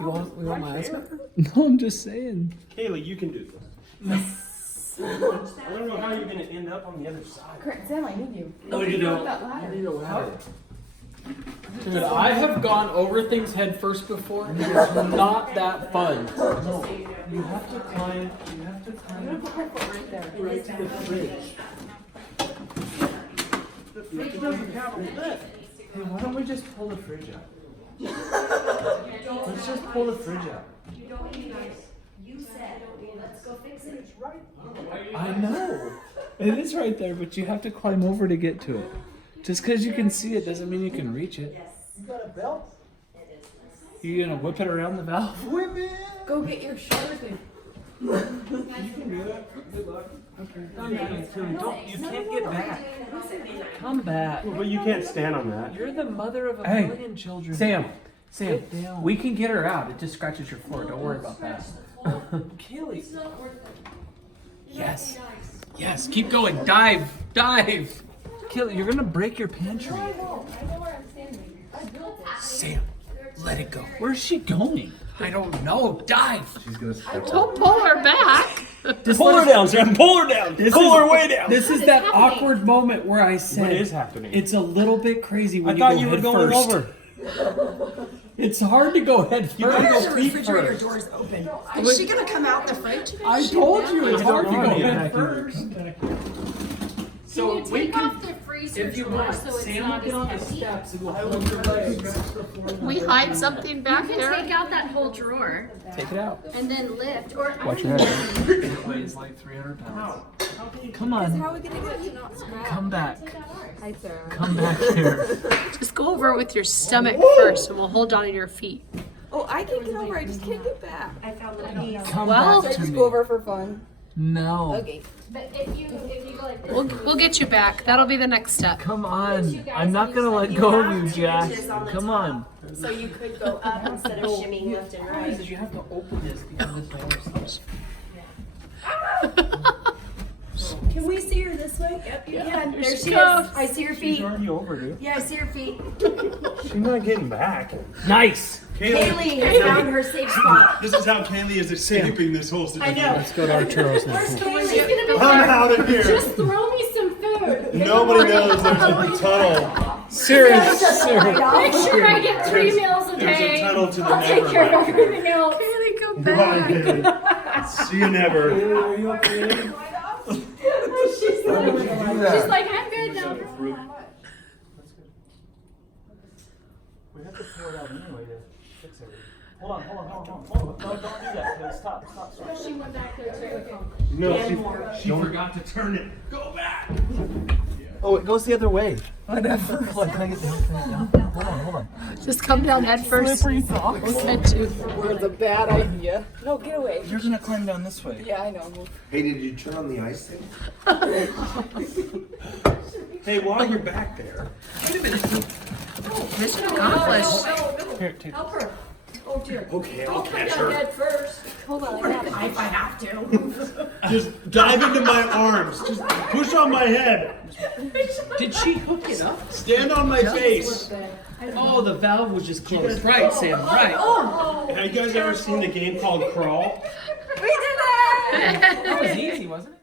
You want my answer? No, I'm just saying. Kaylee, you can do this. I don't know how you're gonna end up on the other side. Sam, I need you. No, you don't. That ladder. I need a ladder. Dude, I have gone over things head first before, and it's not that fun. No, you have to climb. You have to climb Right there. right to the fridge. The fridge doesn't have a lid. Hey, why don't we just pull the fridge out? Let's just pull the fridge out. You said, let's go fix it. It's right. I know. It is right there, but you have to climb over to get to it. Just because you can see it doesn't mean you can reach it. You got a belt? You gonna whip it around the valve? Whip it! Go get your shoulder thing. You can do that. Good luck. Okay. Don't, you can't get back. Come back. But you can't stand on that. You're the mother of a Hey, million children. Sam, Get down. we can get her out. It just scratches your floor. Don't worry about that. Kaylee. Yes. Yes, keep going. Dive. Dive. Kaylee, you're gonna break your pantry. I know where I'm standing. I built it. Sam, let it go. Where's she going? I don't know. Dive. Don't pull her back. Pull her down, Sam. Pull her down. Pull her way down. This is that awkward moment where I said, What is happening? It's a little bit crazy when I thought you you go were head going first. over. It's hard to go head You gotta first. go The feet refrigerator first. door is open. Is she gonna come out the fridge? I told you it's I hard to don't go know. head first. So Can you we take can, off the freezer if you door want, so it's Sam will not get on the as heavy? steps and we'll hold your legs. We hide something back You can there take out that whole drawer Take it out. and then lift, or Watch your head. It weighs like 300 pounds. Come on. How are we gonna get it to not scratch? Come back. Hi, Sarah. Come back here. Just go over with your stomach first and we'll hold on to your feet. Oh, I can get over. I just can't get back. I found the piece. Come Well- back I to just me. go over for fun. No. Okay. but if you go like this, We'll get you back. That'll be the next step. Come on. I'm not gonna let go of you, Jack. Come on. So you could go up instead of shimmying left and right. You have to open this because the door is Can we see her this way? Yep, you can. There she is. goes. I see her She's feet. already over, dude. Yeah, I see her feet. She's not getting back. Nice. Kaylee has found her safe spot. This is how Kaylee is escaping this whole I know. Let's go to Arturo's now. Where's Kaylee? she's gonna be I'm there. out of here. Just throw me some food. Nobody knows there's a tunnel. Seriously. Make sure I get 3 meals a There's day. a tunnel to the I'll take care of never. everything else. Kaylee, go Goodbye, back. Kaylee. See you never. Are you okay? She's like, I'm good now. We have to pour it out anyway to fix everything. Hold on. No, don't do that. Stop. She went back there too. No, she forgot to turn it. Go back. Oh, it goes the other way. Whatever. Hold on, can I get down? Hold on. Just come down head first. Slippery socks. Head to. Where's a bad idea? No, get away. You're gonna climb down this way. Yeah, I know. Hey, did you turn on the ice thing? Hey, while you're back there, Mission accomplished. Here, take Help her. Oh dear. okay, I'll catch her. Head first. Hold on, I got it. If I have to. Just dive into my arms. Just push on my head. Did she hook it up? Stand on my face. Oh, the valve was just closed. Right, Sam, right. Have you guys ever seen the game called Crawl? We did it! That was easy, wasn't it?